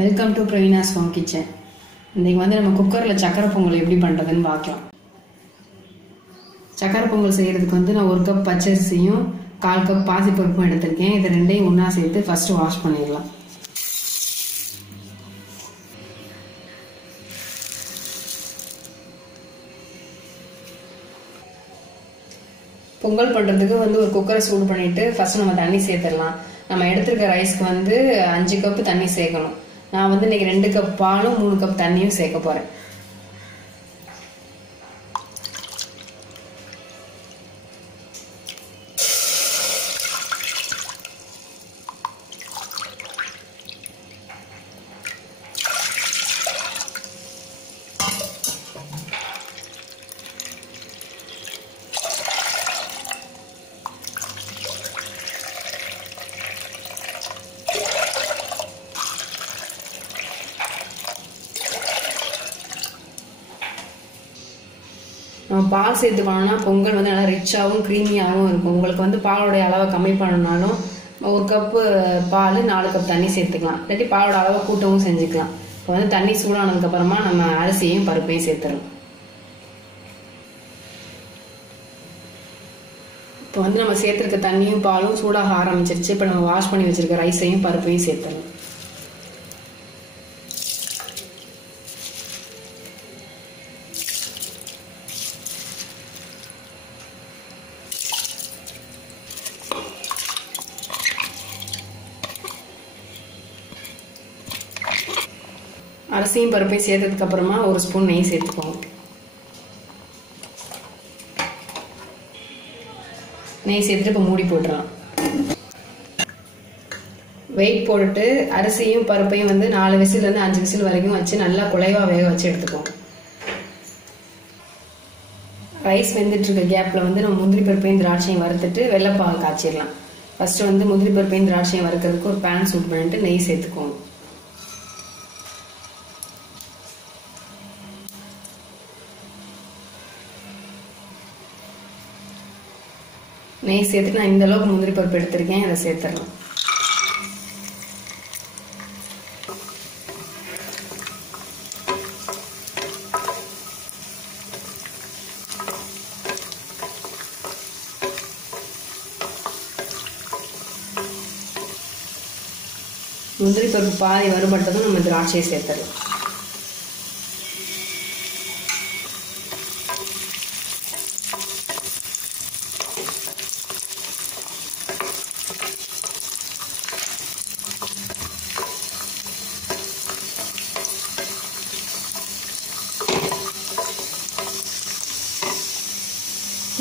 Welcome to Praveena's home kitchen. இன்றைக்கி நம்ம குக்கரில் சக்கரை பொங்கல் எப்படி பண்ணுறதுன்னு பார்க்கலாம். சக்கரை பொங்கல் செய்கிறதுக்கு நான் 1 கப் பச்சரிசியும் 1/4 கப் பாசிப்பருப்பும் எடுத்திருக்கேன். இதை ரெண்டையும் ஒன்றா சேர்த்து ஃபஸ்ட்டு வாஷ் பண்ணிடலாம். பொங்கல் பண்ணுறதுக்கு ஒரு குக்கரை சூடு பண்ணிவிட்டு ஃபஸ்ட்டு நம்ம தண்ணி சேர்த்துடலாம். நம்ம எடுத்துருக்க ரைஸ்க்கு 5 கப்பு தண்ணி சேர்க்கணும். நான் இன்னைக்கு 2 கப் பாலும் 3 கப் தண்ணியும் சேர்க்க போகிறேன். நம்ம பால் சேர்த்துக்கணும்னா பொங்கல் நல்லா ரிச்சாகவும் க்ரீமியாகவும் இருக்கும். உங்களுக்கு பாலோடைய அளவை கம்மி பண்ணணும்னாலும் 1 கப்பு பால் 4 கப் தண்ணி சேர்த்துக்கலாம். இல்லாட்டி பாலோட அளவை கூட்டவும் செஞ்சுக்கலாம். இப்போ தண்ணி சூடானதுக்கப்புறமா நம்ம அரிசியையும் பருப்பையும் சேர்த்துறோம். இப்போ நம்ம சேர்த்துருக்க தண்ணியும் பாலும் சூடாக ஆரம்பிச்சிருச்சு. இப்போ நம்ம வாஷ் பண்ணி வச்சிருக்க ரைஸையும் பருப்பையும் சேர்த்துறோம். அரிசியும் பருப்பையும் சேர்த்ததுக்கு அப்புறமா 1 ஸ்பூன் நெய் சேர்த்துக்கோங்க. நெய் சேர்த்துட்டு இப்போ மூடி போட்டுடலாம். வெயிட் போட்டுட்டு அரிசியும் பருப்பையும் 4 விசிலேருந்து 5 விசில் வரைக்கும் வச்சு நல்லா குழைவா வேக வச்சு எடுத்துக்கோங்க. ரைஸ் வெந்துட்டு இருக்க கேப்ல நம்ம முந்திரி பருப்பையும் திராட்சையும் வறுத்துட்டு வெள்ளைப்பால் காய்ச்சிடலாம். ஃபர்ஸ்ட் முந்திரி பருப்பையும் திராட்சையும் வறுக்கிறதுக்கு ஒரு பேன் சூட் பண்ணிட்டு நெய் சேர்த்துக்கோங்க. நெய் சேர்த்துட்டு நான் இந்த அளவுக்கு முந்திரி பருப்பு எடுத்திருக்கேன். அதை சேர்த்துடலாம். முந்திரி பருப்பு பாதி வறுபட்டதும் நம்ம திராட்சையை சேர்த்துடலாம்.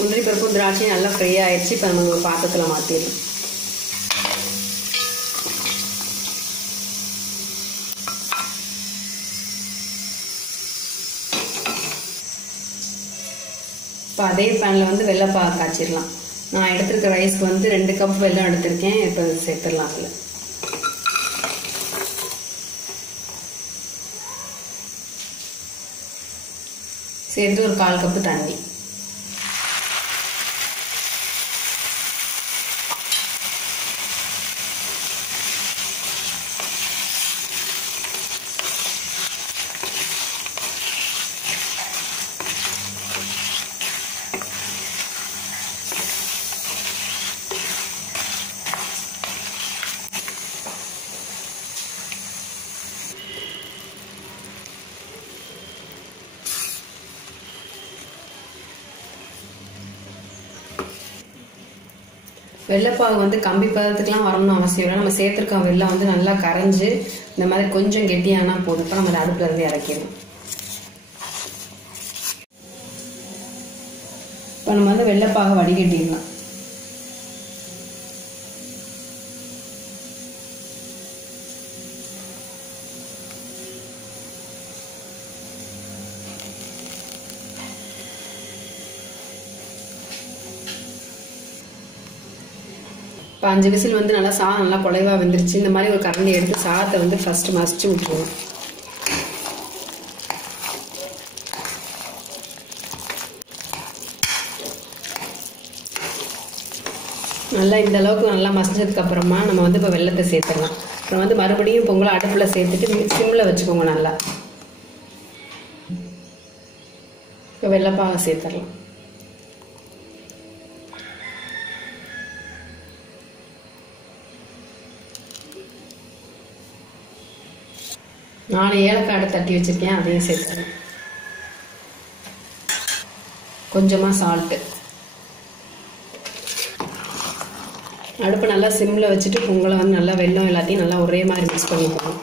முந்திரி பருப்பும் திராட்சையும் நல்லா ஃப்ரை ஆயிடுச்சு. இப்போ நம்ம ஒரு பாத்திரத்தில் மாற்றிடலாம். இப்போ அதே பேனில் வெள்ளைப்பால் காய்ச்சிடலாம். நான் எடுத்துருக்க ரைஸ்க்கு 2 கப் வெல்லம் எடுத்திருக்கேன். இப்போ சேர்த்துடலாம். அதில் சேர்த்து ஒரு 1/4 கப்பு தண்ணி. வெள்ளைப்பாகு கம்பி பதத்துக்குலாம் வரணும்னு அவசியம் இல்லை. நம்ம சேர்த்துருக்க வெள்ளம் நல்லா கரைஞ்சு இந்த மாதிரி கொஞ்சம் கெட்டியானா போதும். இப்போ நம்ம அடுப்புல இருந்து இறக்கிடணும். இப்போ நம்ம வெள்ளைப்பாக வடிகட்டிடலாம். இப்போ 5 விசில் நல்லா சாதம் நல்லா குழைவா வெந்துருச்சு. இந்த மாதிரி ஒரு கரண்டி எடுத்து சாதத்தை ஃபர்ஸ்ட் மசிச்சு விட்டுருவோம். நல்லா இந்த அளவுக்கு நல்லா மசிஞ்சதுக்கு அப்புறமா நம்ம இப்போ வெல்லத்தை சேர்த்துடலாம். அப்புறம் வந்து மறுபடியும் பொங்கலை அடுப்பில் சேர்த்துட்டு சிம்மில் வச்சுக்கோங்க நல்லா. இப்போ வெள்ளைப்பாவை சேர்த்துடலாம். நாலு ஏலக்காய் தட்டி வச்சிருக்கேன், அதையும் சேர்த்துறேன். கொஞ்சமாக சால்ட்டு. அடுப்பை நல்லா சிம்மில் வச்சுட்டு பொங்கலை வந்து நல்லா வெல்லம் எல்லாத்தையும் நல்லா ஒரே மாதிரி மிக்ஸ் பண்ணிக்கணும்.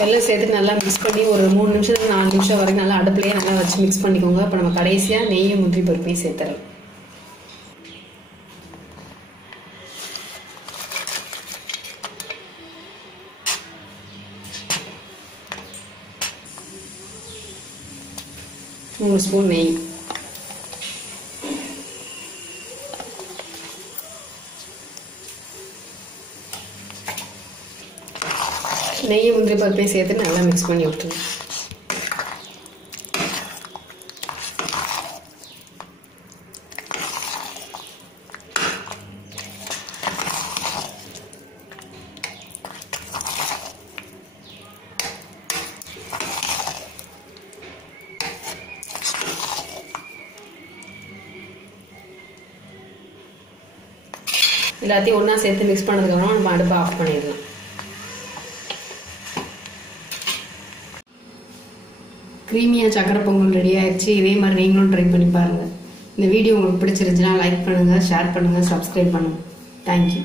வெல்லம் சேர்த்து நல்லா மிக்ஸ் பண்ணி ஒரு 3 நிமிஷத்துக்கு 4 நிமிஷம் வரைக்கும் நல்லா அடுப்புலேயே நல்லா வச்சு மிக்ஸ் பண்ணிக்கோங்க. இப்போ நம்ம கடைசியாக நெய்யும் முந்திரி பருப்பையும் சேர்த்துறோம். மூணு ஸ்பூன் நெய். நெய்யை முந்திரி பருப்பையும் சேர்த்து நல்லா மிக்ஸ் பண்ணி விட்டுருங்க. எல்லாத்தையும் ஒன்றா சேர்த்து மிக்ஸ் பண்ணதுக்கப்புறம் நம்ம அடுப்பை ஆஃப் பண்ணிடலாம். க்ரீமியாக சக்கரை பொங்கல் ரெடி ஆயிடுச்சு. இதே மாதிரி நீங்களும் ட்ரை பண்ணி பாருங்கள். இந்த வீடியோ உங்களுக்கு பிடிச்சிருந்துச்சுன்னா லைக் பண்ணுங்கள், ஷேர் பண்ணுங்கள், சப்ஸ்கிரைப் பண்ணுங்கள். தேங்க்யூ.